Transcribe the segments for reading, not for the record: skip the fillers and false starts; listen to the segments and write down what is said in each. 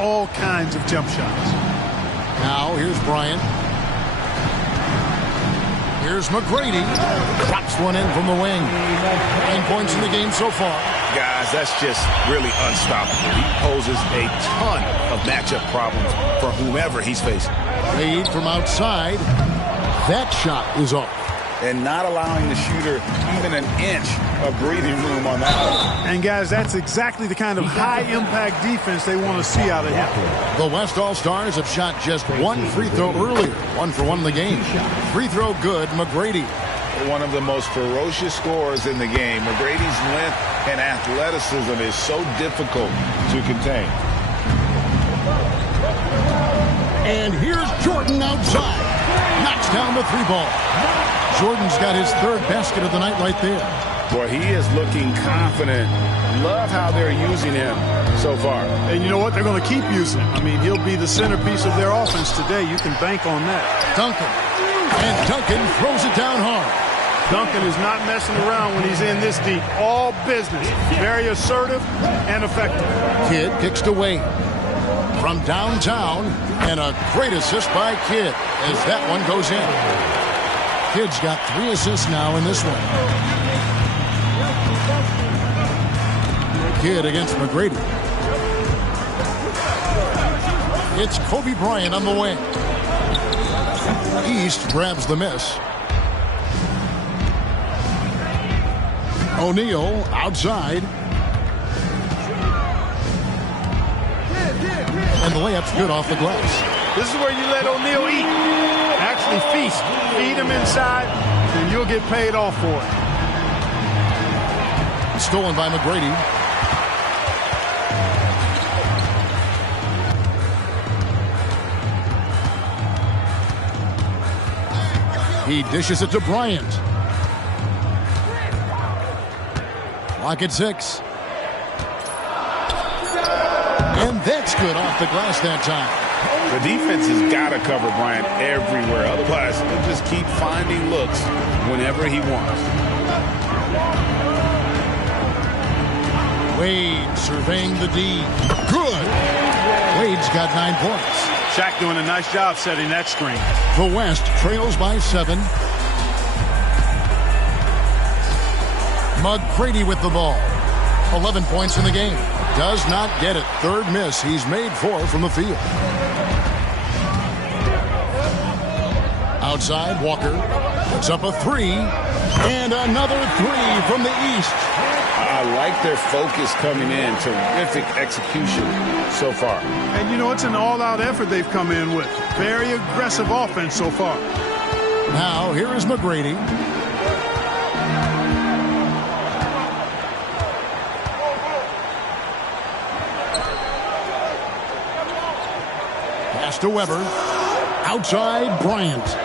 all kinds of jump shots. Now here's Bryant. Here's McGrady. Drops one in from the wing. 9 points in the game so far. Guys, that's just really unstoppable. He poses a ton of matchup problems for whomever he's facing. Wade from outside. That shot is off. And not allowing the shooter even an inch of breathing room on that one. And, guys, that's exactly the kind of high-impact defense they want to see out of him. The West All-Stars have shot just one free throw earlier. 1 for 1 in the game. Free throw good, McGrady. One of the most ferocious scorers in the game. McGrady's length and athleticism is so difficult to contain. And here's Jordan outside. Knocks down the 3-ball. Jordan's got his 3rd basket of the night right there. Boy, he is looking confident. Love how they're using him so far. And you know what? They're going to keep using him. I mean, he'll be the centerpiece of their offense today. You can bank on that. Duncan. And Duncan throws it down hard. Duncan is not messing around when he's in this deep. All business. Very assertive and effective. Kidd kicks to Wade. From downtown, and a great assist by Kidd as that one goes in. Kidd's got 3 assists now in this one. Kidd against McGrady. It's Kobe Bryant on the wing. East grabs the miss. O'Neal outside. And the layup's good off the glass. This is where you let O'Neal eat. Actually feast. Feed him inside, and you'll get paid off for it. Stolen by McGrady. He dishes it to Bryant. Clock at 6. And that's good off the glass that time. The defense has got to cover Bryant everywhere. Otherwise, he'll just keep finding looks whenever he wants. Wade surveying the D. Good. Wade's got 9 points. Shaq doing a nice job setting that screen. The West trails by 7. McGrady with the ball. 11 points in the game. Does not get it. 3rd miss. He's made 4 from the field. Outside, Walker puts up a 3. And another 3 from the East. I like their focus coming in. Terrific execution so far. And, you know, it's an all-out effort they've come in with. Very aggressive offense so far. Now, here is McGrady. Pass to Weber. Outside, Bryant.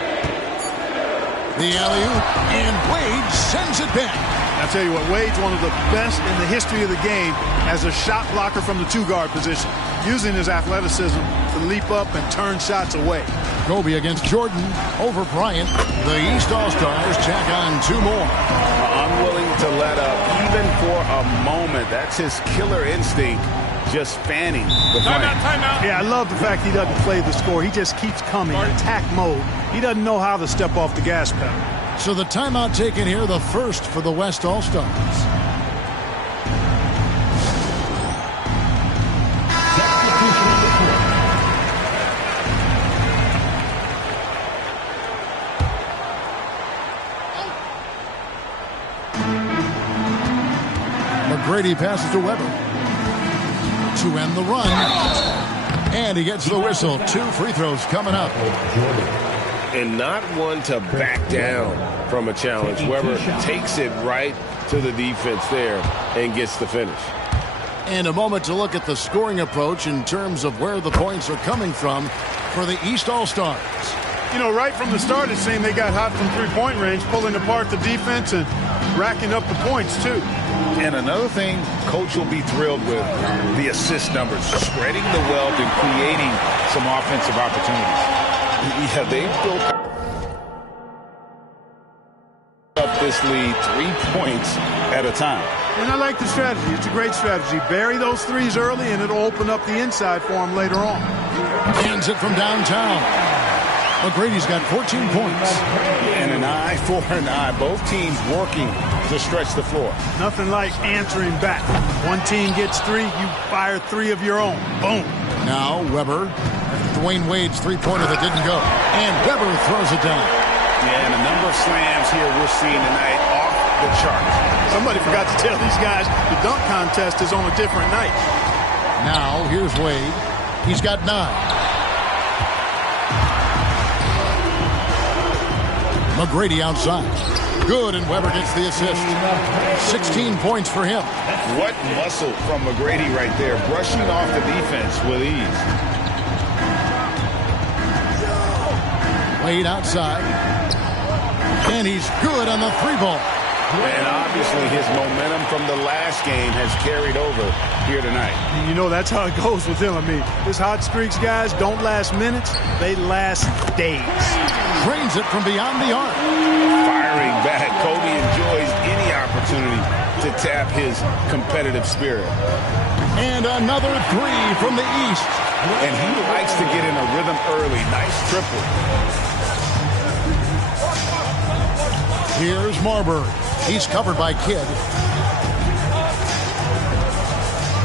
The alley-oop, and Wade sends it back. I'll tell you what, Wade's one of the best in the history of the game as a shot blocker from the 2-guard position, using his athleticism to leap up and turn shots away. Kobe against Jordan over Bryant. The East All-Stars tack on 2 more. Unwilling to let up even for a moment. That's his killer instinct, just fanning the flame. Timeout. Yeah, I love the fact he doesn't play the score. He just keeps coming, attack mode. He doesn't know how to step off the gas pedal. So the timeout taken here, the first for the West All-Stars. McGrady passes to Weber to end the run. And he gets the whistle. 2 free throws coming up. And not one to back down from a challenge. Weber takes it right to the defense there and gets the finish. And a moment to look at the scoring approach in terms of where the points are coming from for the East All-Stars. You know, right from the start, it seemed they got hot from 3-point range, pulling apart the defense and racking up the points, too. And another thing Coach will be thrilled with, the assist numbers, spreading the wealth and creating some offensive opportunities. Yeah, they've built up this lead 3 points at a time. And I like the strategy. It's a great strategy. Bury those threes early, and it'll open up the inside for him later on. Hands it from downtown. McGrady's got 14 points. And an eye for an eye. Both teams working to stretch the floor. Nothing like answering back. One team gets three, you fire three of your own. Boom. Now Weber. Dwayne Wade's three-pointer that didn't go. And Weber throws it down. Yeah, and a number of slams here we're seeing tonight off the charts. Somebody forgot to tell these guys the dunk contest is on a different night. Now here's Wade. He's got 9. McGrady outside. Good, and Weber gets the assist. 16 points for him. What muscle from McGrady right there, brushing off the defense with ease. Wade outside. And he's good on the 3-ball. And obviously his momentum from the last game has carried over here tonight. And you know, that's how it goes with him. I mean, his hot streaks, guys, don't last minutes. They last days. Drains it from beyond the arc. Firing back. Kobe enjoys any opportunity to tap his competitive spirit. And another 3 from the east. And he likes to get in a rhythm early. Nice triple. Here's Marbury. He's covered by Kidd.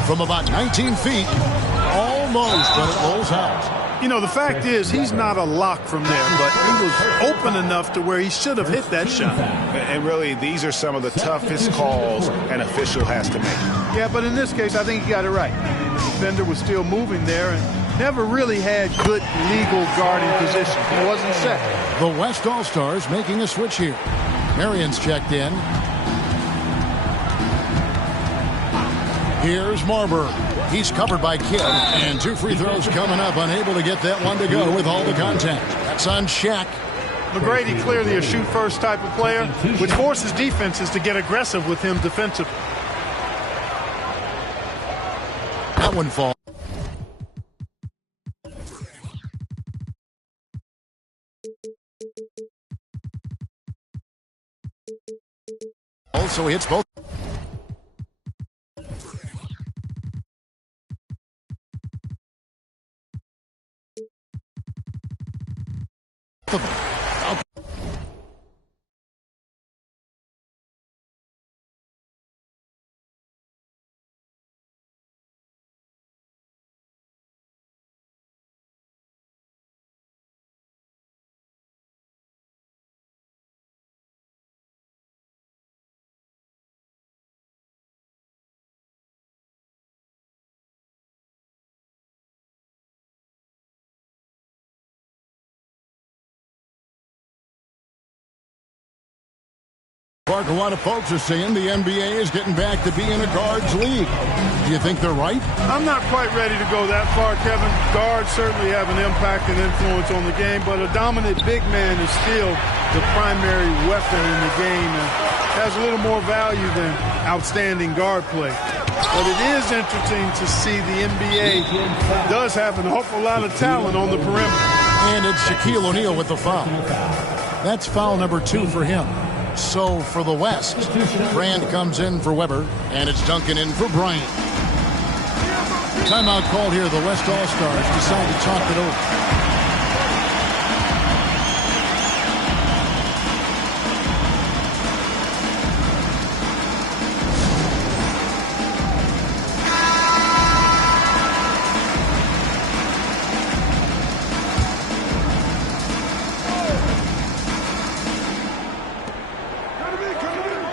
From about 19 feet. Almost, but it rolls out. You know, the fact is, he's not a lock from there, but he was open enough to where he should have hit that shot. And really, these are some of the toughest calls an official has to make. Yeah, but in this case, I think he got it right. The defender was still moving there and never really had good legal guarding position. He wasn't set. The West All-Stars making a switch here. Marion's checked in. Here's Marbury. He's covered by Kidd. And 2 free throws coming up. Unable to get that one to go with all the contact. That's on Shaq. McGrady clearly a shoot-first type of player, which forces defenses to get aggressive with him defensively. That one falls. Also hits both. Clark, a lot of folks are saying the NBA is getting back to being a guards league. Do you think they're right? I'm not quite ready to go that far, Kevin. Guards certainly have an impact and influence on the game, but a dominant big man is still the primary weapon in the game and has a little more value than outstanding guard play. But it is interesting to see the NBA does have an awful lot of talent on the perimeter. And it's Shaquille O'Neal with the foul. That's foul number 2 for him. So for the West, Brand comes in for Weber, and it's Duncan in for Bryant. Timeout called here. The West All-Stars decide to talk it over.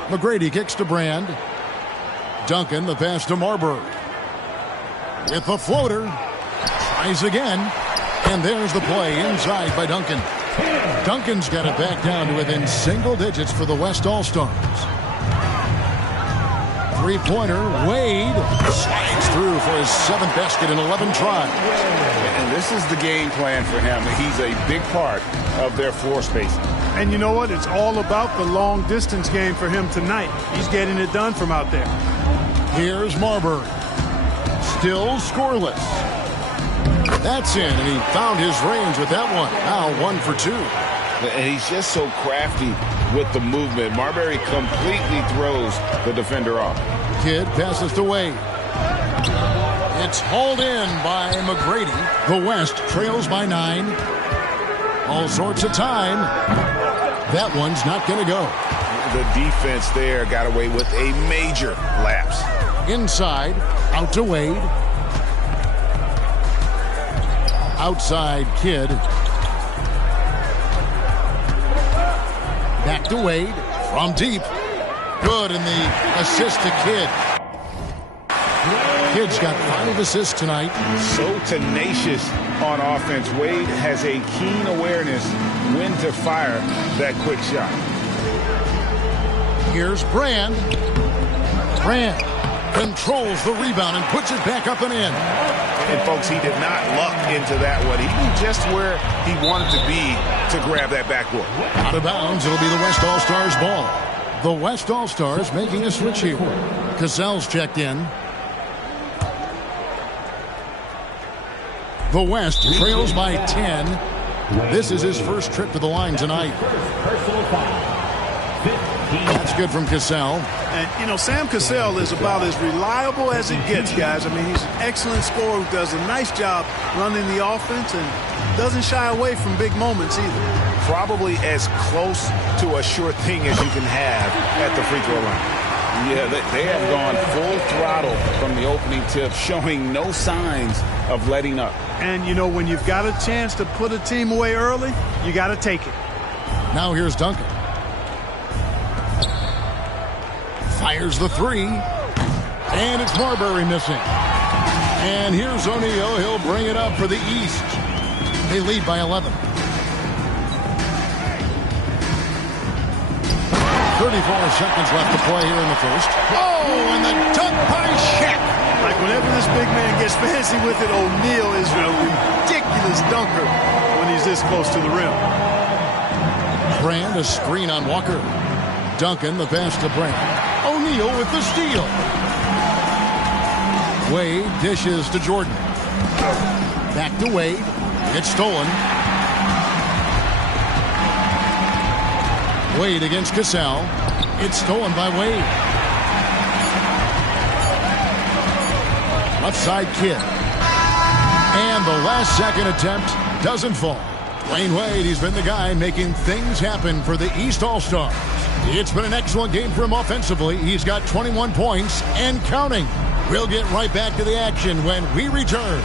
McGrady kicks to Brand. Duncan, the pass to Marbury. With the floater. Tries again. And there's the play inside by Duncan. Duncan's got it back down to within single digits for the West All-Stars. Three-pointer. Wade slides through for his 7th basket in 11 tries. And this is the game plan for him. He's a big part of their floor spacing. And you know what? It's all about the long-distance game for him tonight. He's getting it done from out there. Here's Marbury. Still scoreless. That's in, and he found his range with that one. Now 1 for 2. And he's just so crafty with the movement. Marbury completely throws the defender off. Kidd passes to Wade. It's hauled in by McGrady. The West trails by 9. All sorts of time. That one's not going to go. The defense there got away with a major lapse. Inside, out to Wade. Outside, Kidd. Back to Wade. From deep. Good, and the assist to Kidd. Kidd's got 5 assists tonight. So tenacious on offense. Wade has a keen awareness when to fire that quick shot. Here's Brand. Brand controls the rebound and puts it back up and in. And, folks, he did not luck into that one. He knew just where he wanted to be to grab that backboard. Out of bounds, it'll be the West All-Stars ball. The West All-Stars making a switch here. Cassell's checked in. The West trails by 10. This is his first trip to the line tonight. That's good from Cassell. And, you know, Sam Cassell is about as reliable as it gets, guys. I mean, he's an excellent scorer who does a nice job running the offense and doesn't shy away from big moments either. Probably as close to a sure thing as you can have at the free throw line. Yeah, they have gone full throttle from the opening tip, showing no signs of letting up. And, you know, when you've got a chance to put a team away early, you got to take it. Now here's Duncan. Fires the 3. And it's Marbury missing. And here's O'Neal. He'll bring it up for the East. They lead by 11. 34 seconds left to play here in the first. Oh, and the dunk by Shaq. Like whenever this big man gets fancy with it, O'Neal is a ridiculous dunker when he's this close to the rim. Brand, a screen on Walker. Duncan, the pass to Brand. O'Neal with the steal. Wade dishes to Jordan. Back to Wade. It's stolen. Wade against Cassell. It's stolen by Wade. Left side Kidd. And the last second attempt doesn't fall. Dwayne Wade, he's been the guy making things happen for the East All-Stars. It's been an excellent game for him offensively. He's got 21 points and counting. We'll get right back to the action when we return.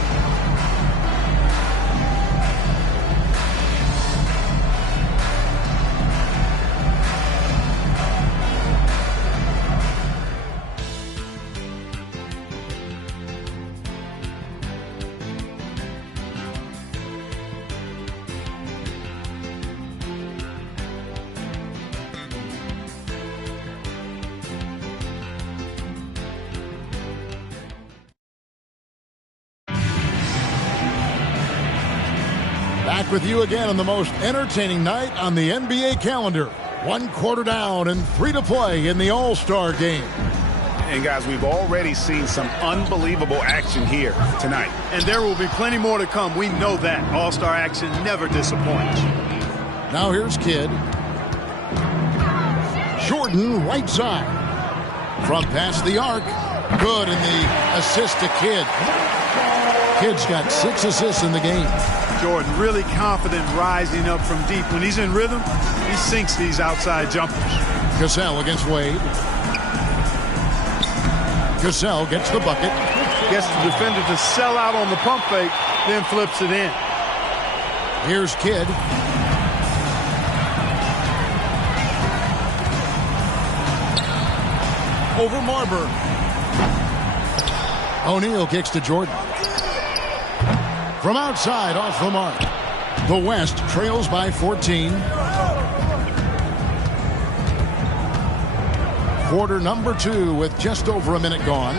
Back with you again on the most entertaining night on the NBA calendar. 1 quarter down and 3 to play in the All-Star game. And, guys, we've already seen some unbelievable action here tonight. And there will be plenty more to come. We know that. All-Star action never disappoints. Now here's Kidd. Jordan, right side. From past the arc. Good, and the assist to Kidd. Kidd's got 6 assists in the game. Jordan really confident rising up from deep. When he's in rhythm, he sinks these outside jumpers. Cassell against Wade. Cassell gets the bucket. Gets the defender to sell out on the pump fake, then flips it in. Here's Kidd. Over Marbury. O'Neal kicks to Jordan. From outside, off the mark. The West trails by 14. Quarter number 2 with just over a minute gone.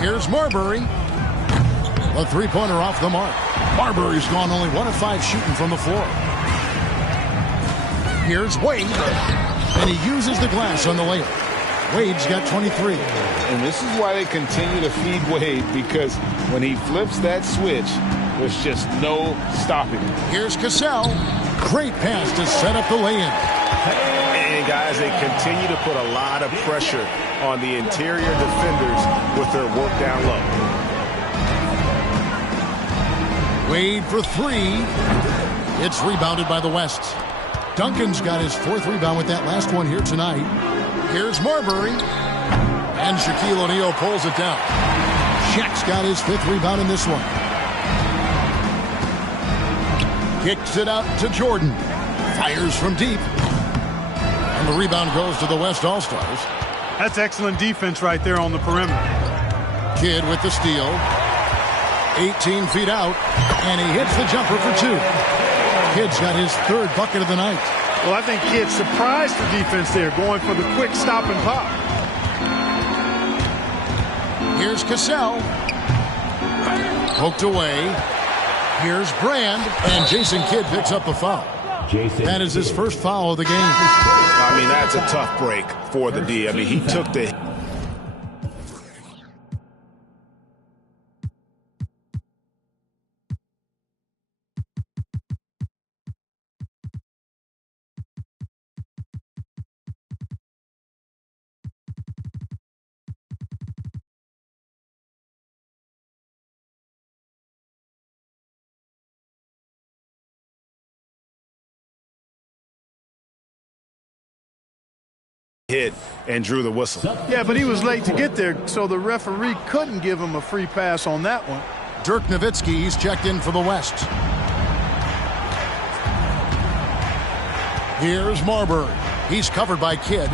Here's Marbury. The three-pointer off the mark. Marbury's gone only 1 of 5 shooting from the floor. Here's Wade. And he uses the glass on the layup. Wade's got 23. And this is why they continue to feed Wade, because when he flips that switch, there's just no stopping him. Here's Cassell. Great pass to set up the lay-in. And, guys, they continue to put a lot of pressure on the interior defenders with their work down low. Wade for three. It's rebounded by the West. Duncan's got his 4th rebound with that last one here tonight. Here's Marbury. And Shaquille O'Neal pulls it down. Shaq's got his 5th rebound in this one. Kicks it out to Jordan. Fires from deep. And the rebound goes to the West All-Stars. That's excellent defense right there on the perimeter. Kidd with the steal. 18 feet out. And he hits the jumper for 2. Kidd's got his 3rd bucket of the night. Well, I think Kidd surprised the defense there, going for the quick stop and pop. Here's Cassell. Poked away. Here's Brand. And Jason Kidd picks up the foul. That is his first foul of the game. I mean, that's a tough break for the D. I mean, he took the... hit and drew the whistle. Yeah, but he was late to get there, so the referee couldn't give him a free pass on that one. Dirk Nowitzki, he's checked in for the West. Here's Marbury. He's covered by Kidd.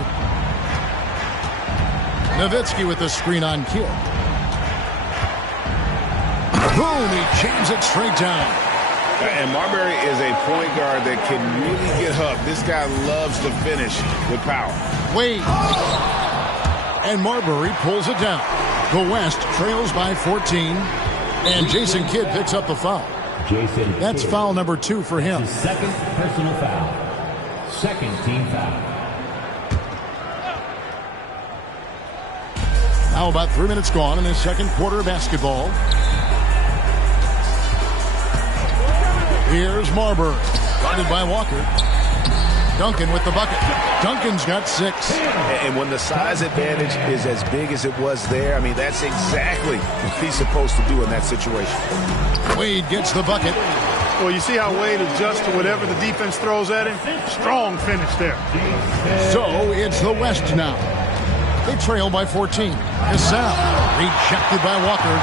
Nowitzki with the screen on Kidd. Boom, he jams it straight down. And Marbury is a point guard that can really get up. This guy loves to finish with power. Wade. And Marbury pulls it down. The West trails by 14. And Jason Kidd picks up the foul. That's foul number 2 for him. His 2nd personal foul. 2nd team foul. Now about 3 minutes gone in the 2nd quarter of basketball. Here's Marbury, guarded by Walker. Duncan with the bucket. Duncan's got 6. And when the size advantage is as big as it was there, I mean, that's exactly what he's supposed to do in that situation. Wade gets the bucket. Well, you see how Wade adjusts to whatever the defense throws at him? Strong finish there. So it's the West now. They trail by 14. Cassell rejected by Walker.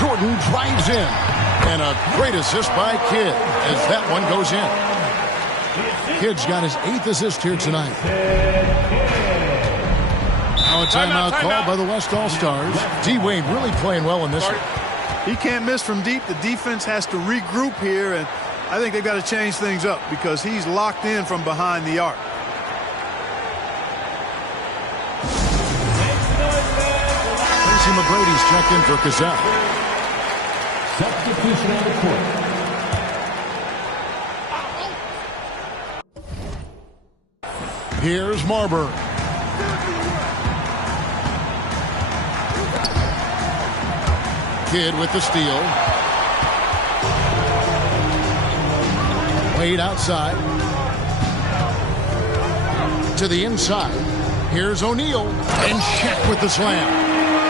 Jordan drives in. And a great assist by Kidd as that one goes in. Kidd's got his 8th assist here tonight. Now a timeout called by the West All-Stars. D-Wade really playing well in this one. He can't miss from deep. The defense has to regroup here, and I think they've got to change things up because he's locked in from behind the arc. Tracy McGrady's checked in for Cassell. Substitution on the court. Here's Marbury. Kidd with the steal. Wade outside. To the inside. Here's O'Neal. And Shaq with the slam.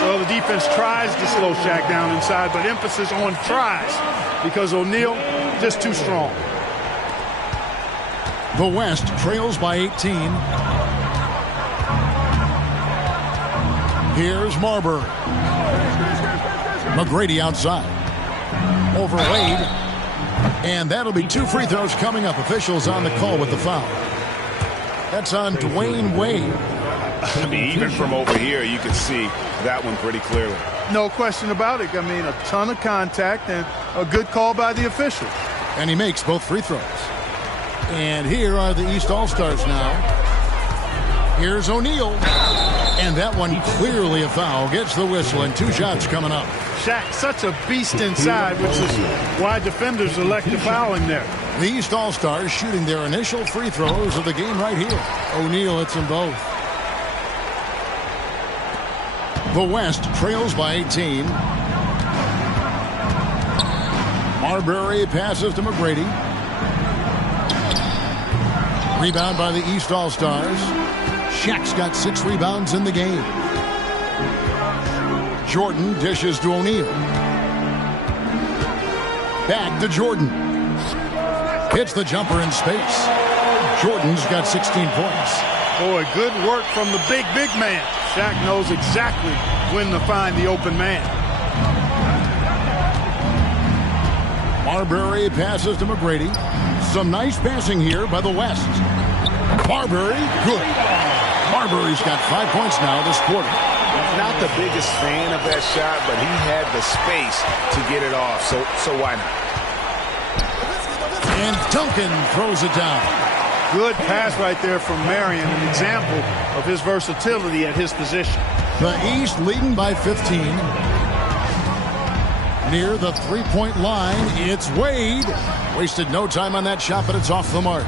Well, the defense tries to slow Shaq down inside, but emphasis on tries because O'Neal just too strong. The West trails by 18. Here's Marbury. McGrady outside. Over Wade. And that'll be 2 free throws coming up. Officials on the call with the foul. That's on Dwayne Wade. I mean, even from over here, you can see that one pretty clearly. No question about it. I mean, a ton of contact and a good call by the official. And he makes both free throws. And here are the East All-Stars now. Here's O'Neal. And that one clearly a foul. Gets the whistle and 2 shots coming up. Shaq, such a beast inside, which is why defenders elect to foul him there. The East All-Stars shooting their initial free throws of the game right here. O'Neal hits them both. The West trails by 18. Marbury passes to McGrady. Rebound by the East All-Stars. Shaq's got 6 rebounds in the game. Jordan dishes to O'Neal. Back to Jordan. Hits the jumper in space. Jordan's got 16 points. Boy, good work from the big man. Shaq knows exactly when to find the open man. Marbury passes to McGrady. Some nice passing here by the West. Marbury, good. Marbury's got 5 points now this quarter. Not the biggest fan of that shot, but he had the space to get it off, so why not? And Duncan throws it down. Good pass right there from Marion, an example of his versatility at his position. The East leading by 15. Near the three-point line, it's Wade. Wasted no time on that shot, but it's off the mark.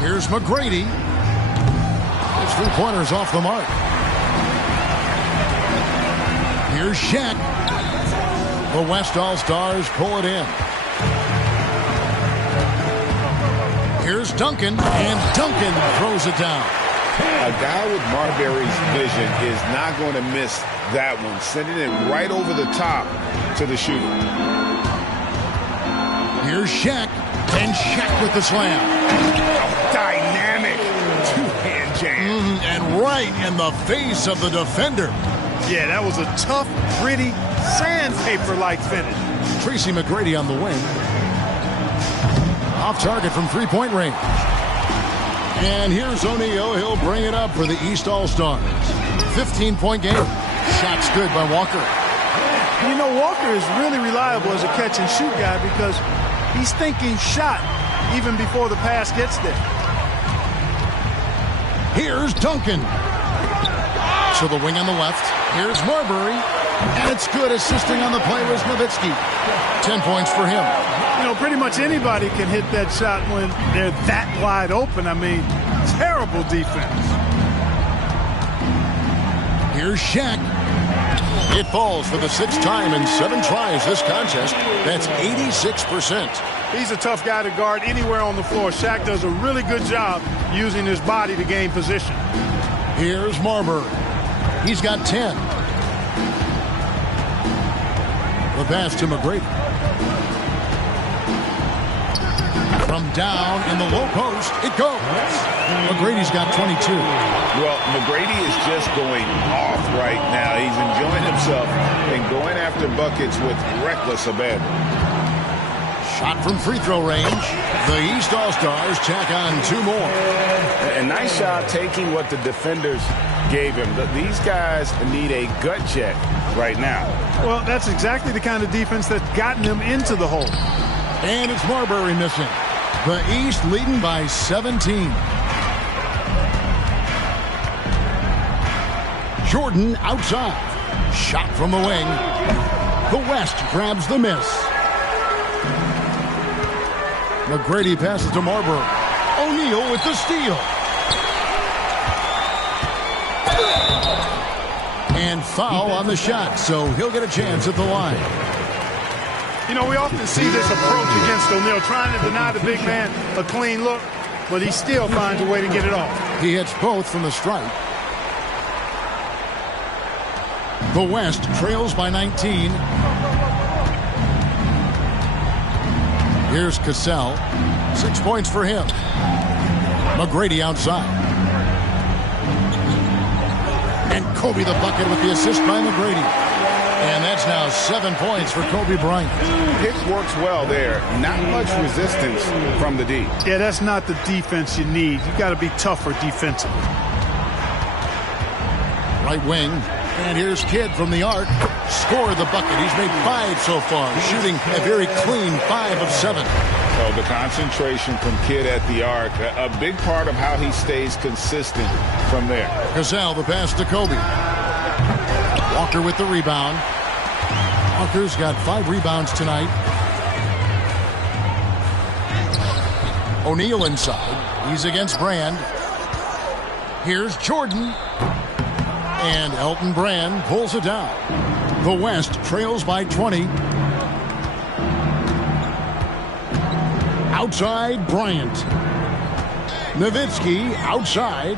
Here's McGrady. His three-pointer's off the mark. Here's Shaq. The West All-Stars pull it in. Here's Duncan, and Duncan throws it down. A guy with Marbury's vision is not going to miss that one, sending it right over the top to the shooter. Here's Shaq, and Shaq with the slam. Dynamic two-hand jam. And right in the face of the defender. Yeah, that was a tough, gritty, sandpaper-like finish. Tracy McGrady on the wing. Off target from three-point range. And here's O'Neal. He'll bring it up for the East All-Stars. 15-point game. Shot's good by Walker. You know, Walker is really reliable as a catch-and-shoot guy because he's thinking shot even before the pass gets there. Here's Duncan. To the wing on the left. Here's Marbury. And it's good. Assisting on the play was Nowitzki. 10 points for him. You know, pretty much anybody can hit that shot when they're that wide open. I mean, terrible defense. Here's Shaq. It falls for the 6th time in 7 tries this contest. That's 86%. He's a tough guy to guard anywhere on the floor. Shaq does a really good job using his body to gain position. Here's Marbury. He's got 10. The pass to McGrady. From down in the low post, it goes. McGrady's got 22. Well, McGrady is just going off right now. He's enjoying himself and going after buckets with reckless abandon. Shot from free throw range. The East All-Stars tack on 2 more. A nice shot taking what the defenders gave him. These guys need a gut check right now. Well, that's exactly the kind of defense that's gotten them into the hole. And it's Marbury missing. The East leading by 17. Jordan outside. Shot from the wing. The West grabs the miss. McGrady passes to Marbury. O'Neal with the steal. And foul on the shot, so he'll get a chance at the line. You know, we often see this approach against O'Neal, trying to deny the big man a clean look, but he still finds a way to get it off. He hits both from the stripe. The West trails by 19. Here's Cassell. 6 points for him. McGrady outside. And Kobe the bucket with the assist by McGrady. And that's now 7 points for Kobe Bryant. Pick works well there. Not much resistance from the D. Yeah, that's not the defense you need. You got to be tougher defensively. Right wing. And here's Kidd from the arc. Scored the bucket. He's made 5 so far, shooting a very clean 5 of 7. So the concentration from Kidd at the arc, a big part of how he stays consistent from there. Cassell, the pass to Kobe. Walker with the rebound. Walker's got 5 rebounds tonight. O'Neal inside. He's against Brand. Here's Jordan. And Elton Brand pulls it down. The West trails by 20. Outside, Bryant. Nowitzki outside.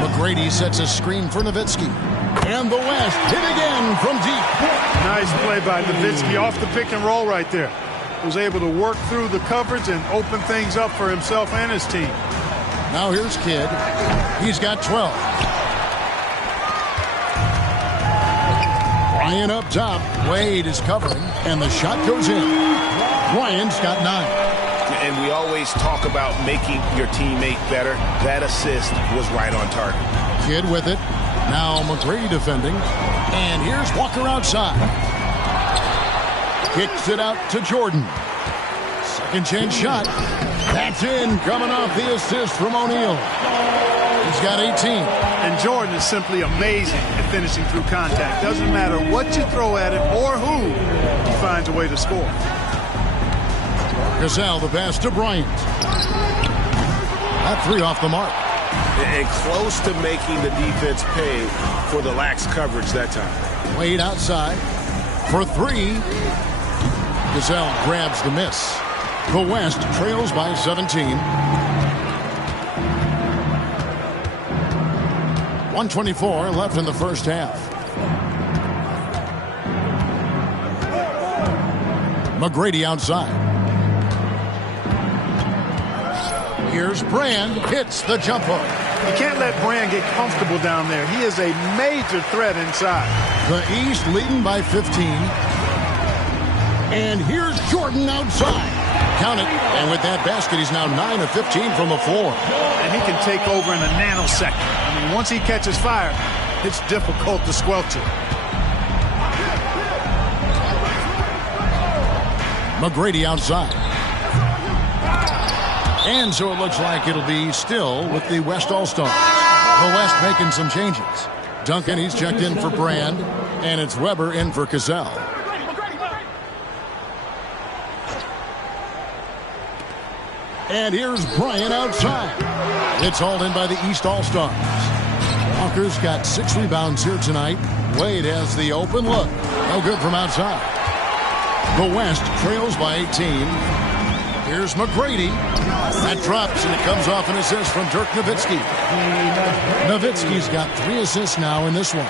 McGrady sets a screen for Nowitzki. And the West hit again from deep. Nice play by Nowitzki off the pick and roll right there. Was able to work through the coverage and open things up for himself and his team. Now here's Kidd. He's got 12. Bryant up top. Wade is covering, and the shot goes in. Bryant's got 9. And we always talk about making your teammate better. That assist was right on target. Kidd with it. Now McGrady defending. And here's Walker outside. Kicks it out to Jordan. Second chance shot. That's in, coming off the assist from O'Neal. He's got 18. And Jordan is simply amazing at finishing through contact. Doesn't matter what you throw at him or who, he finds a way to score. Gazelle, the pass to Bryant. That 3 off the mark. And close to making the defense pay for the lax coverage that time. Wade outside for 3. Gazelle grabs the miss. The West trails by 17. 1:24 left in the first half. McGrady outside. Here's Brand, hits the jump hook. You can't let Brand get comfortable down there. He is a major threat inside. The East leading by 15. And here's Jordan outside. Count it. And with that basket, he's now 9 of 15 from the floor. And he can take over in a nanosecond. I mean, once he catches fire, it's difficult to squelch it. McGrady outside. And so it looks like it'll be still with the West All-Stars. The West making some changes. Duncan, he's checked in for Brand. And it's Weber in for Gazelle. And here's Bryant outside. It's hauled in by the East All-Stars. Walker's got 6 rebounds here tonight. Wade has the open look. No good from outside. The West trails by 18. Here's McGrady. That drops, and it comes off an assist from Dirk Nowitzki. Nowitzki's got 3 assists now in this one.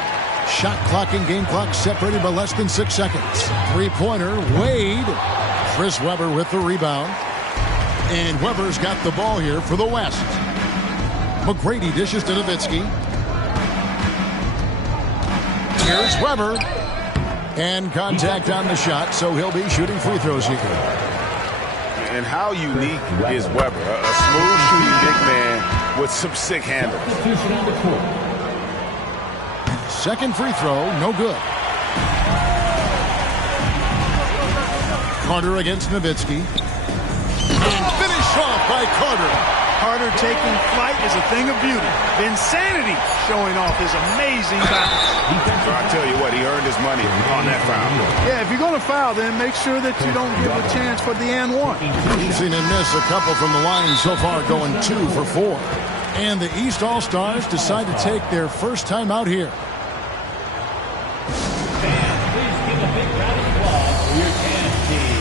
Shot clock and game clock separated by less than 6 seconds. Three-pointer, Wade. Chris Webber with the rebound. And Weber's got the ball here for the West. McGrady dishes to Nowitzki. Here's Webber. And contact on the shot, so he'll be shooting free throws here. And how unique is Webber? A smooth shooting big man with some sick handles. Second free throw, no good. Carter against Nowitzki. And finished off by Carter. Carter taking flight is a thing of beauty. Vinsanity showing off his amazing bounce. So I tell you what, he earned his money on that foul. Yeah, if you're going to foul, then make sure that you don't give a chance for the and one. We've seen him miss a couple from the line so far, going 2 for 4. And the East All-Stars decide to take their first time out here. Please give a big round of applause for your Kansas team.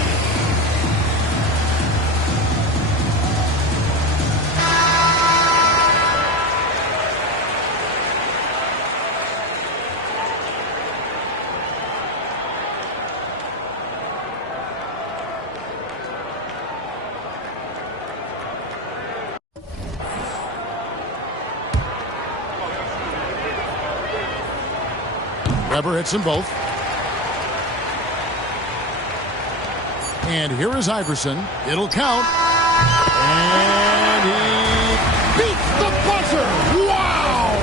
Weber hits them both. And here is Iverson. It'll count. And he beats the buzzer. Wow!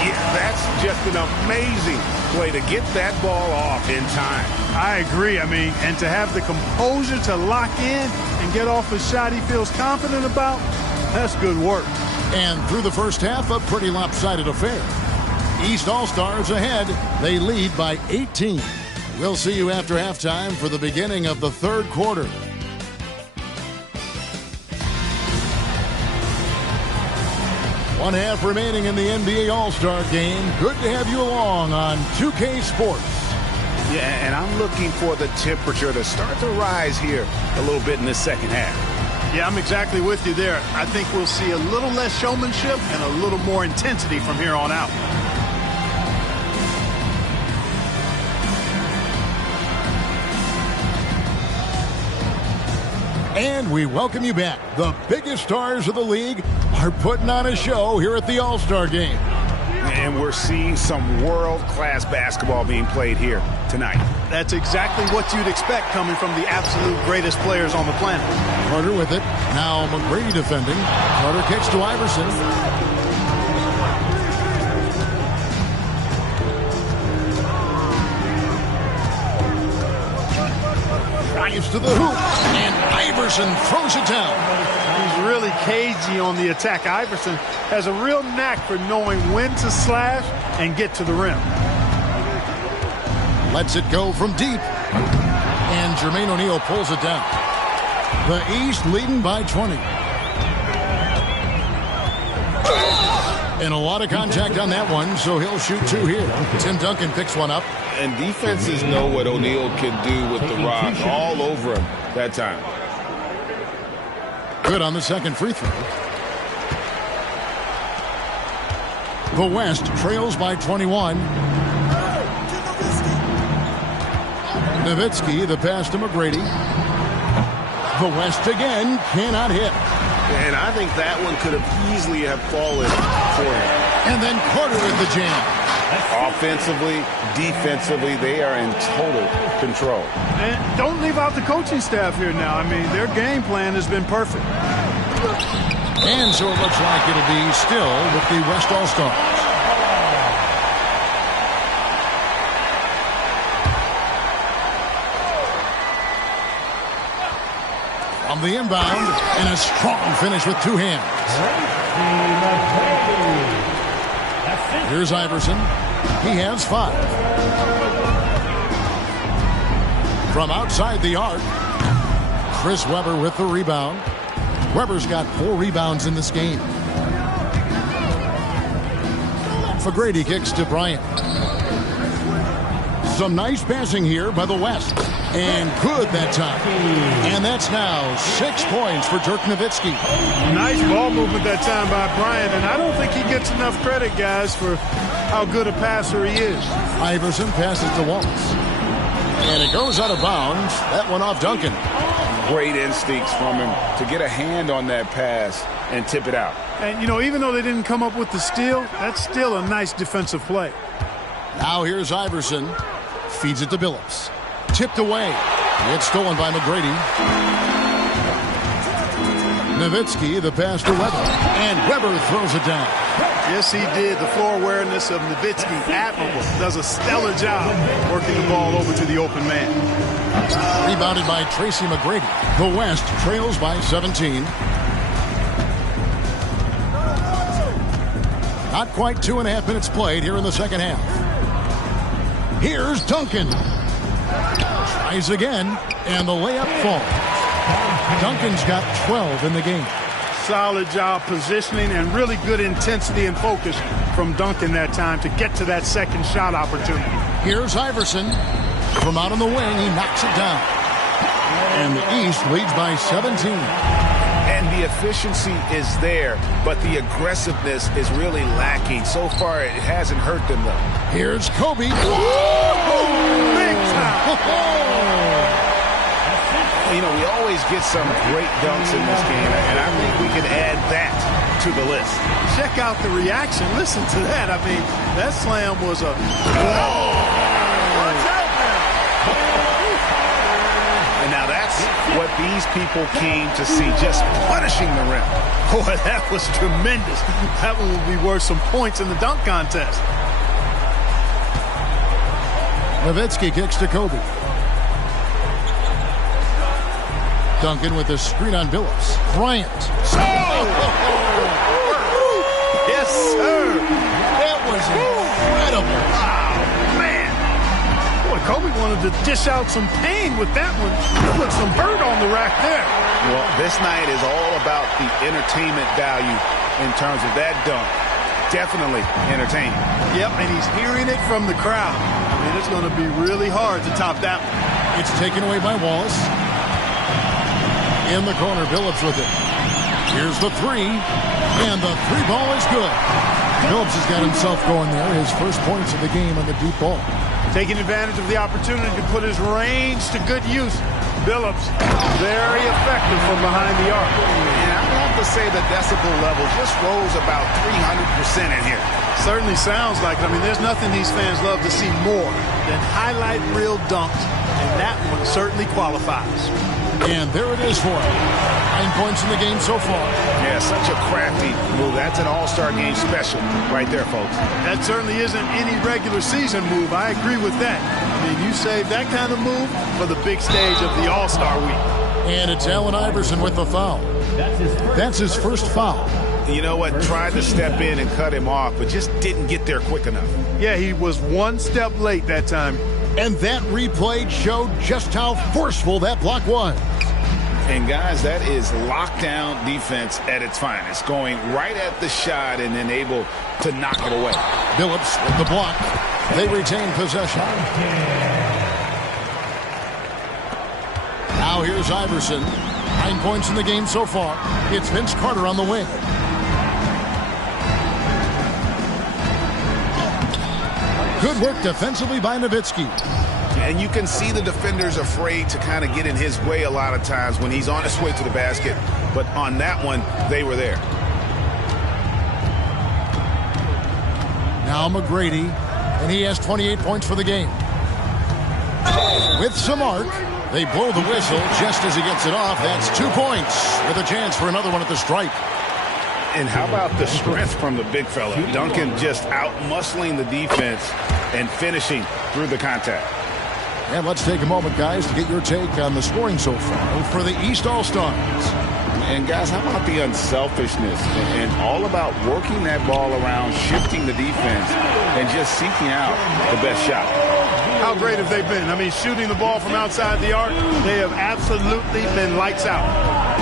Yeah, that's just an amazing play to get that ball off in time. I agree. I mean, and to have the composure to lock in and get off a shot he feels confident about, that's good work. And through the first half, a pretty lopsided affair. East All-Stars ahead. They lead by 18. We'll see you after halftime for the beginning of the third quarter. One half remaining in the NBA All-Star game. Good to have you along on 2K Sports. Yeah, and I'm looking for the temperature to start to rise here a little bit in this second half. Yeah, I'm exactly with you there. I think we'll see a little less showmanship and a little more intensity from here on out. And we welcome you back. The biggest stars of the league are putting on a show here at the All-Star Game. And we're seeing some world-class basketball being played here tonight. That's exactly what you'd expect coming from the absolute greatest players on the planet. Carter with it. Now McGrady defending. Carter kicks to Iverson. Drives to the hoop. And Iverson throws it down. He's really cagey on the attack. Iverson has a real knack for knowing when to slash and get to the rim. Lets it go from deep. And Jermaine O'Neal pulls it down. The East leading by 20. And a lot of contact on that one, so he'll shoot two here. Tim Duncan picks one up. And defenses know what O'Neal can do with the rock all over him that time. Good on the second free throw. The West trails by 21. Nowitzki, the pass to McGrady. The West again cannot hit. And I think that one could have easily have fallen for him. And then Carter with the jam. Offensively, defensively, they are in total control. And don't leave out the coaching staff here now. I mean, their game plan has been perfect. And so it looks like it'll be still with the West All-Stars. On the inbound, and a strong finish with two hands. Here's Iverson. He has 5. From outside the arc, Chris Webber with the rebound. Webber's got 4 rebounds in this game. McGrady kicks to Bryant. Some nice passing here by the West. And good that time. And that's now 6 points for Dirk Nowitzki. Nice ball movement that time by Bryant, and I don't think he gets enough credit, guys, for how good a passer he is. Iverson passes to Wallace. And it goes out of bounds. That one off Duncan. Great instincts from him to get a hand on that pass and tip it out. And, you know, even though they didn't come up with the steal, that's still a nice defensive play. Now here's Iverson. Feeds it to Billups. Tipped away. It's stolen by McGrady. Nowitzki, the pass to Webber. And Webber throws it down. Yes, he did. The floor awareness of Nowitzki, admirable. Does a stellar job working the ball over to the open man. Rebounded by Tracy McGrady. The West trails by 17. Not quite 2.5 minutes played here in the second half. Here's Duncan. Tries again, and the layup falls. Duncan's got 12 in the game. Solid job positioning and really good intensity and focus from Duncan that time to get to that second shot opportunity. Here's Iverson. From out on the wing, he knocks it down. And the East leads by 17. And the efficiency is there, but the aggressiveness is really lacking. So far, it hasn't hurt them, though. Here's Kobe. Big time. You know, we always get some great dunks in this game, and I think we can add that to the list. Check out the reaction. Listen to that. I mean, that slam was a... Whoa! Watch out now. And now that's what these people came to see, just punishing the rim. Boy, that was tremendous. That one will be worth some points in the dunk contest. Nowitzki kicks to Kobe. Duncan with the screen on Billups. Bryant. Yes, sir. That was incredible. Wow, man. Boy, Kobe wanted to dish out some pain with that one. Put some hurt on the rack there. Well, this night is all about the entertainment value in terms of that dunk. Definitely entertaining. Yep, and he's hearing it from the crowd. I mean, it's going to be really hard to top that one. It's taken away by Wallace. In the corner, Billups with it. Here's the three. And the three ball is good. Billups has got himself going there. His first points of the game on the deep ball. Taking advantage of the opportunity to put his range to good use. Billups, very effective from behind the arc. Yeah, I have to say the decibel level just rose about 300% in here. Certainly sounds like it. I mean, there's nothing these fans love to see more than highlight reel dunks, and that one certainly qualifies. And there it is for him. 9 points in the game so far. Yeah, such a crafty move. That's an all-star game special right there, folks. That certainly isn't any regular season move. I agree with that. I mean, you save that kind of move for the big stage of the All-Star Week. And it's Allen Iverson with the foul. That's his first foul. You know what? Tried to step in and cut him off, but just didn't get there quick enough. Yeah, he was one step late that time. And that replay showed just how forceful that block was. And, guys, that is lockdown defense at its finest, going right at the shot and then able to knock it away. Billups with the block. They retain possession. Now here's Iverson. 9 points in the game so far. It's Vince Carter on the wing. Good work defensively by Nowitzki. And you can see the defenders afraid to kind of get in his way a lot of times when he's on his way to the basket. But on that one, they were there. Now McGrady, and he has 28 points for the game. With some arc, they blow the whistle just as he gets it off. That's 2 points with a chance for another one at the stripe. And how about the strength from the big fella? Duncan just out-muscling the defense and finishing through the contact. And let's take a moment, guys, to get your take on the scoring so far for the East All-Stars. And, guys, how about the unselfishness and all about working that ball around, shifting the defense, and just seeking out the best shot? How great have they been? I mean, shooting the ball from outside the arc, they have absolutely been lights out.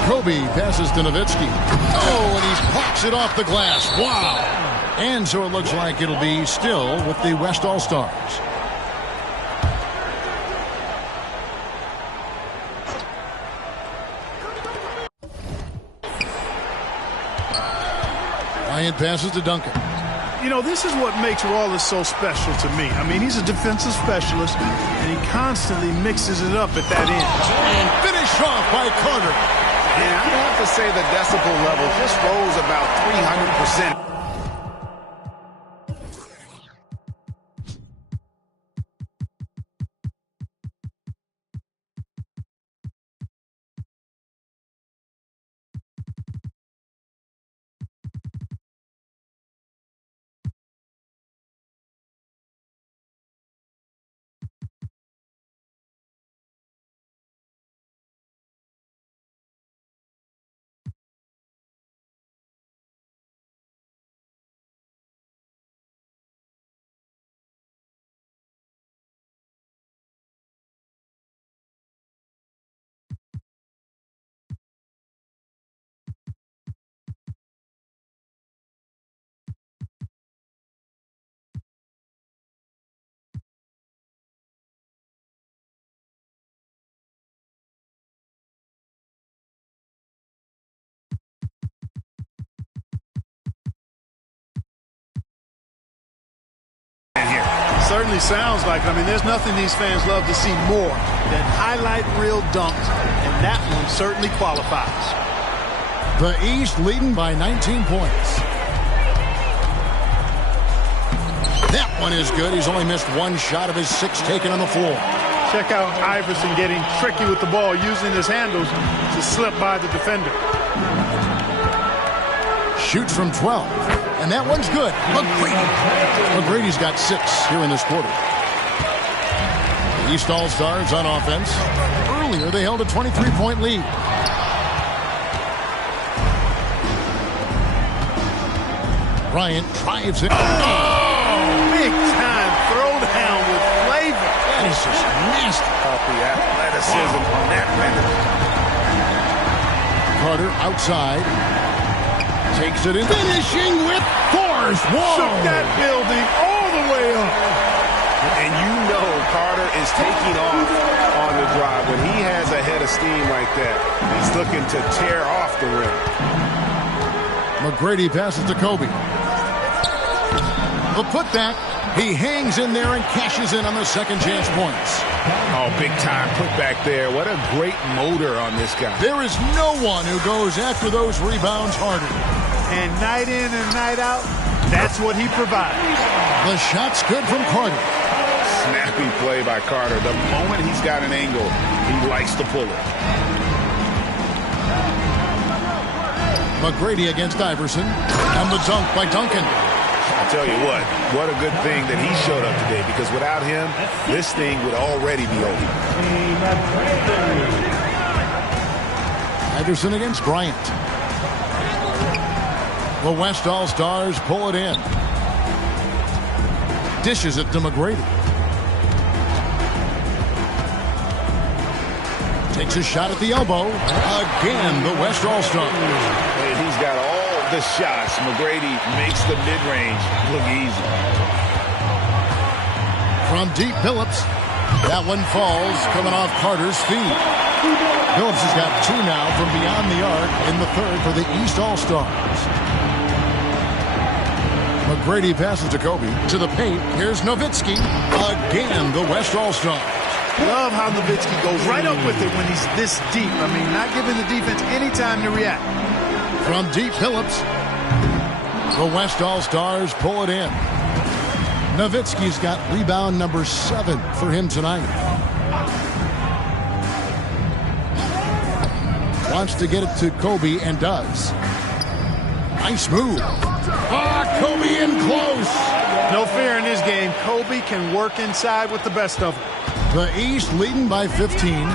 Kobe passes to Nowitzki. Oh, and he pops it off the glass. Wow. And so it looks like it'll be still with the West All-Stars. Bryant passes to Duncan. You know, this is what makes Wallace so special to me. I mean, he's a defensive specialist, and he constantly mixes it up at that end. And finished off by Carter. Yeah, I have to say the decibel level just rose about 300%. Certainly sounds like it. I mean, there's nothing these fans love to see more than highlight reel dunks, and that one certainly qualifies. The East leading by 19 points. That one is good. He's only missed one shot of his 6 taken on the floor. Check out Iverson getting tricky with the ball, using his handles to slip by the defender. Shoots from 12. And that one's good. McGrady's got 6 here in this quarter. The East All-Stars on offense. Earlier, they held a 23-point lead. Bryant drives it. Oh! Big time throwdown with flavor. That is just nasty. Off the athleticism on that method. Carter outside. Takes it in. Finishing with force. Whoa! Shook that building all the way up. And you know Carter is taking off on the drive. When he has a head of steam like that, he's looking to tear off the rim. McGrady passes to Kobe. The putback. He hangs in there and cashes in on the second chance points. Oh, big time putback there. What a great motor on this guy. There is no one who goes after those rebounds harder. And night in and night out, that's what he provides. The shot's good from Carter. Snappy play by Carter. The moment he's got an angle, he likes to pull it. McGrady against Iverson. And the dunk by Duncan. I tell you what a good thing that he showed up today, because without him, this thing would already be over. Iverson against Bryant. The West All-Stars pull it in. Dishes it to McGrady. Takes a shot at the elbow. Again, the West All-Stars. And he's got all the shots. McGrady makes the mid-range look easy. From deep, Phillips. That one falls, coming off Carter's feet. Phillips has got two now from beyond the arc in the third for the East All-Stars. McGrady passes to Kobe. To the paint. Here's Nowitzki. Again, the West All-Stars. Love how Nowitzki goes right up with it when he's this deep. I mean, not giving the defense any time to react. From deep, Phillips. The West All-Stars pull it in. Nowitzki's got rebound number 7 for him tonight. Wants to get it to Kobe and does. Nice move. Kobe in close. No fear in this game. Kobe can work inside with the best of them. The East leading by 15.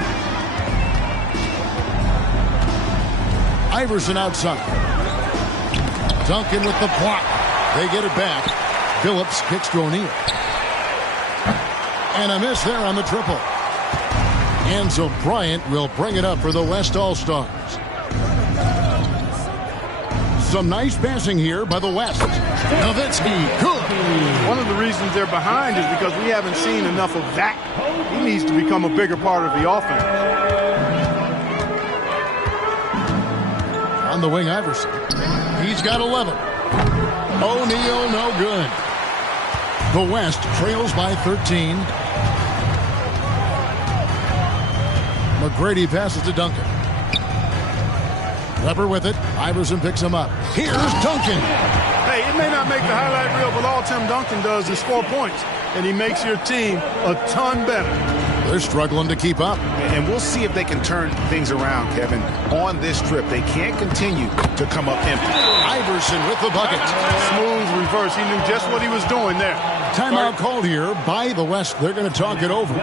Iverson outside. Duncan with the block. They get it back. Phillips kicks to O'Neal. And a miss there on the triple. And so Bryant will bring it up for the West All-Stars. Some nice passing here by the West. Nowitzki, good. One of the reasons they're behind is because we haven't seen enough of that. He needs to become a bigger part of the offense. On the wing, Iverson. He's got 11. O'Neal, no good. The West trails by 13. McGrady passes to Duncan. Weber with it. Iverson picks him up. Here's Duncan. Hey, it may not make the highlight reel, but all Tim Duncan does is score points, and he makes your team a ton better. They're struggling to keep up. And we'll see if they can turn things around, Kevin. On this trip, they can't continue to come up empty. Iverson with the bucket. Smooth reverse. He knew just what he was doing there. Timeout called here by the West. They're going to talk it over.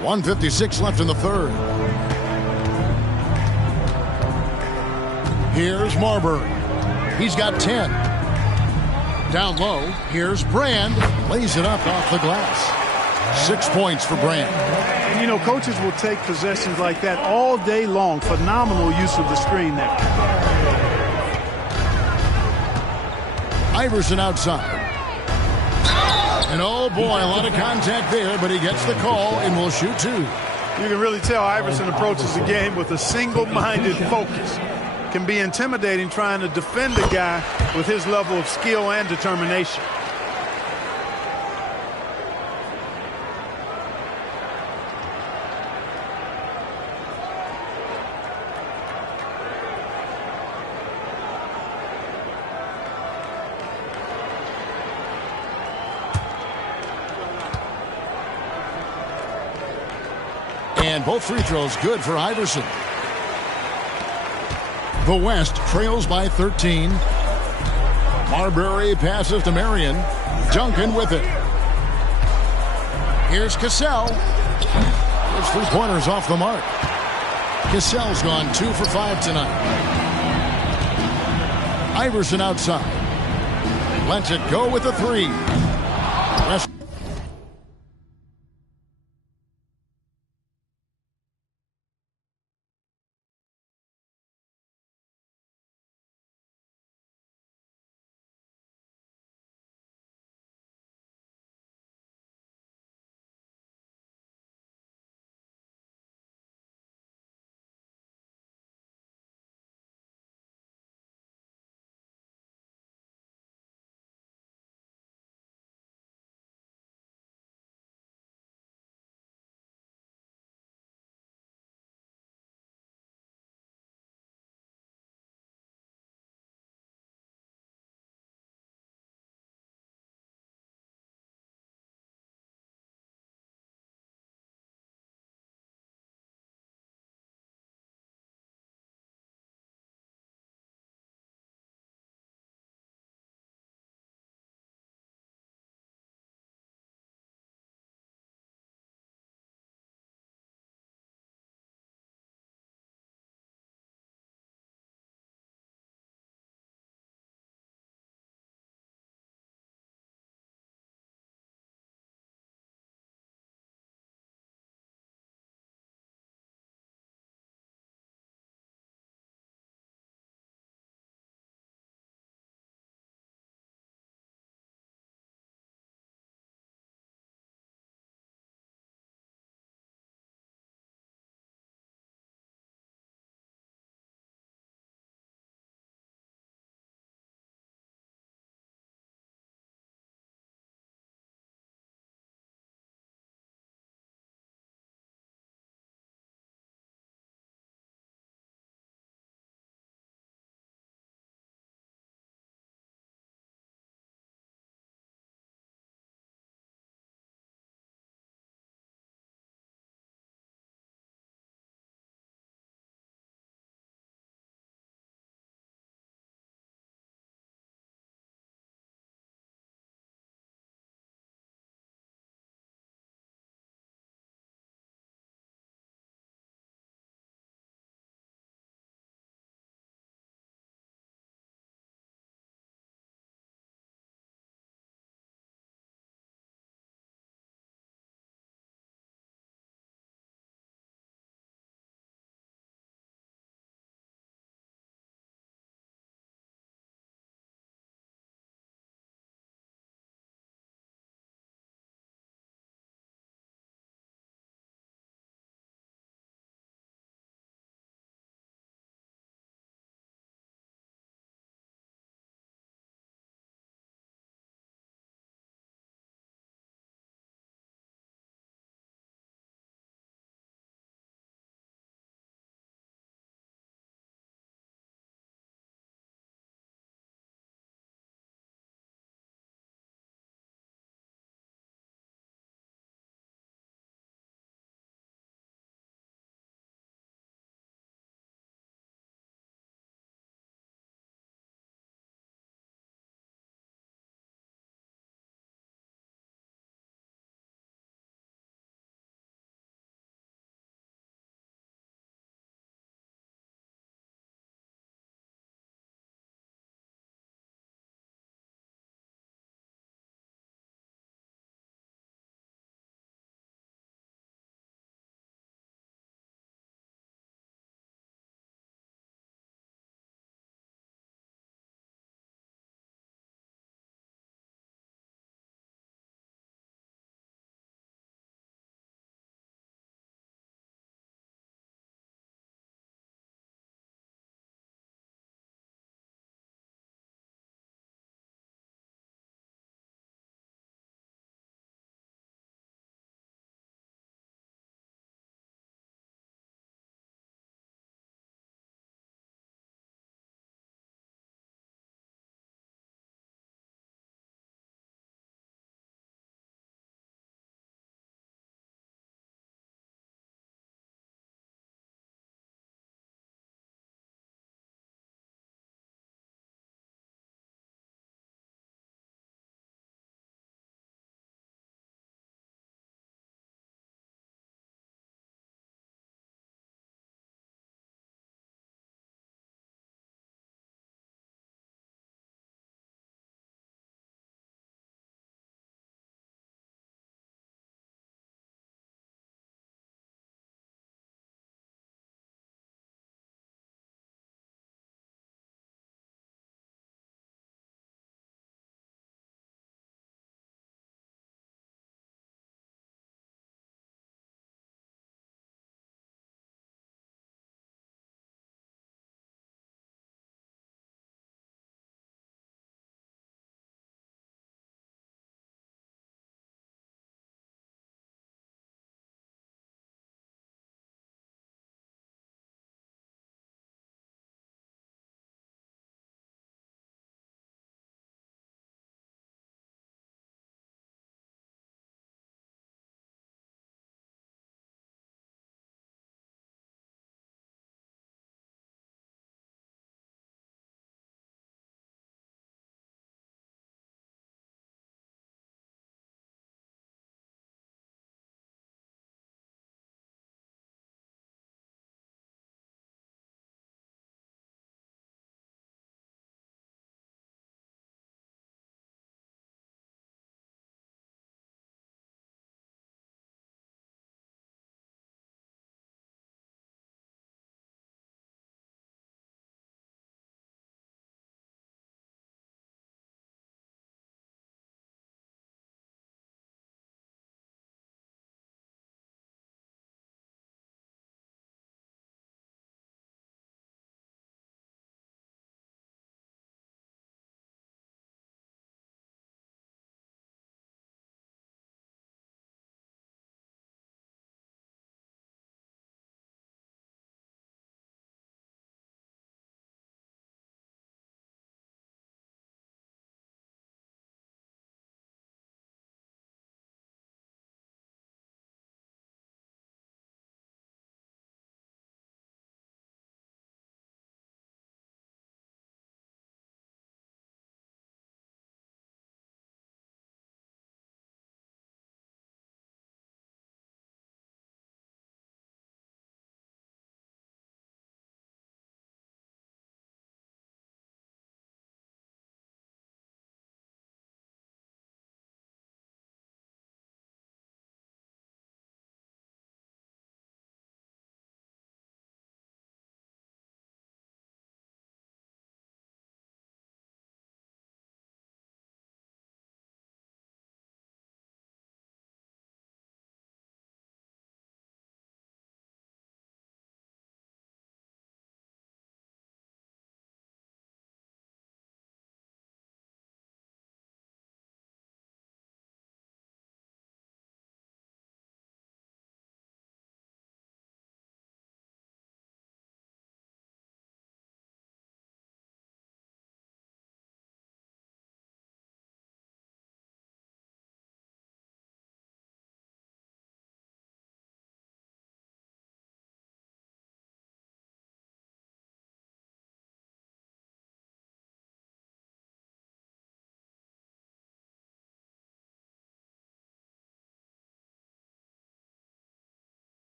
.156 left in the third. Here's Marbury. He's got 10. Down low, here's Brand. Lays it up off the glass. 6 points for Brand. And, you know, coaches will take possessions like that all day long. Phenomenal use of the screen there. Iverson outside. And oh boy, a lot of contact there, but he gets the call and will shoot 2. You can really tell Iverson approaches the game with a single-minded focus. Can be intimidating trying to defend a guy with his level of skill and determination. And both free throws good for Iverson. The West trails by 13. Marbury passes to Marion. Duncan with it. Here's Cassell. His 3-pointers off the mark. Cassell's gone 2 for 5 tonight. Iverson outside. Lets it go with a 3.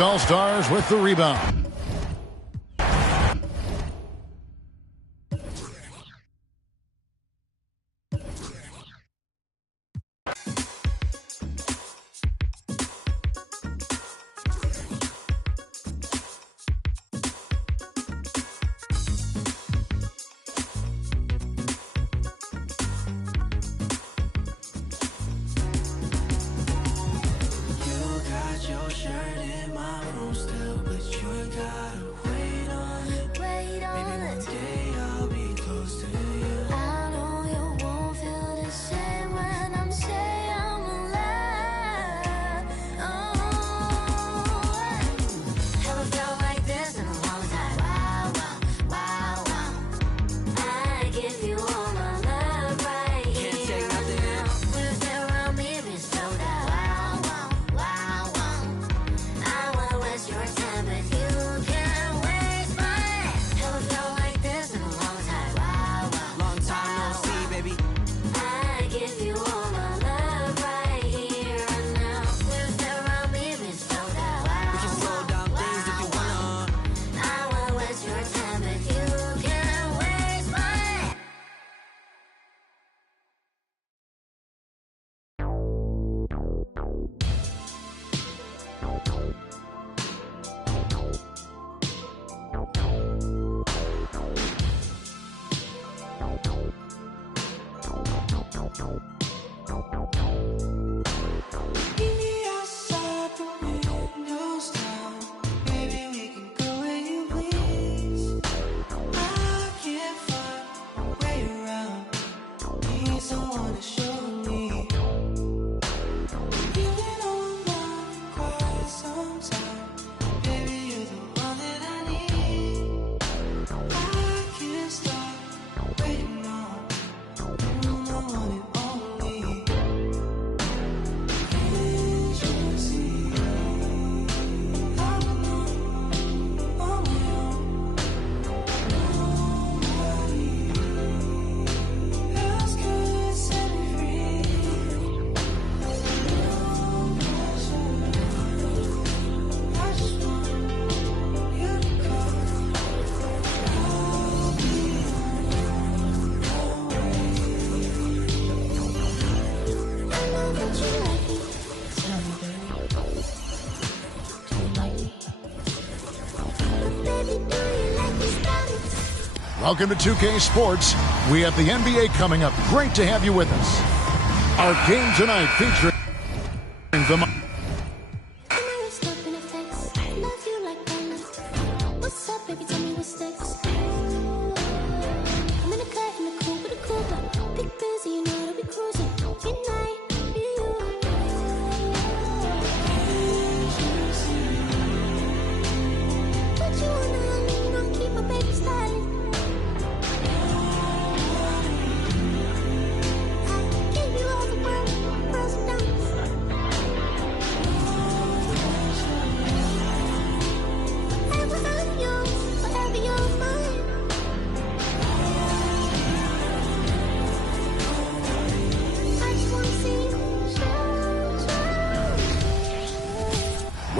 All-Stars with the rebound. Welcome to 2K Sports. We have the NBA coming up. Great to have you with us. Our game tonight featuring the...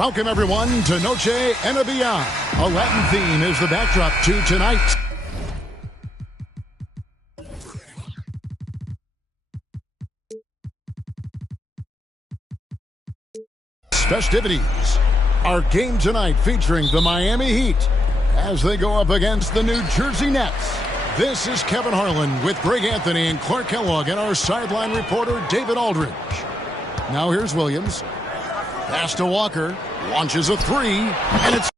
Welcome, everyone, to Noche NBA. A Latin theme is the backdrop to tonight. Festivities. Our game tonight featuring the Miami Heat as they go up against the New Jersey Nets. This is Kevin Harlan with Greg Anthony and Clark Kellogg and our sideline reporter David Aldridge. Now here's Williams. Pass to Walker. Launches a three, and it's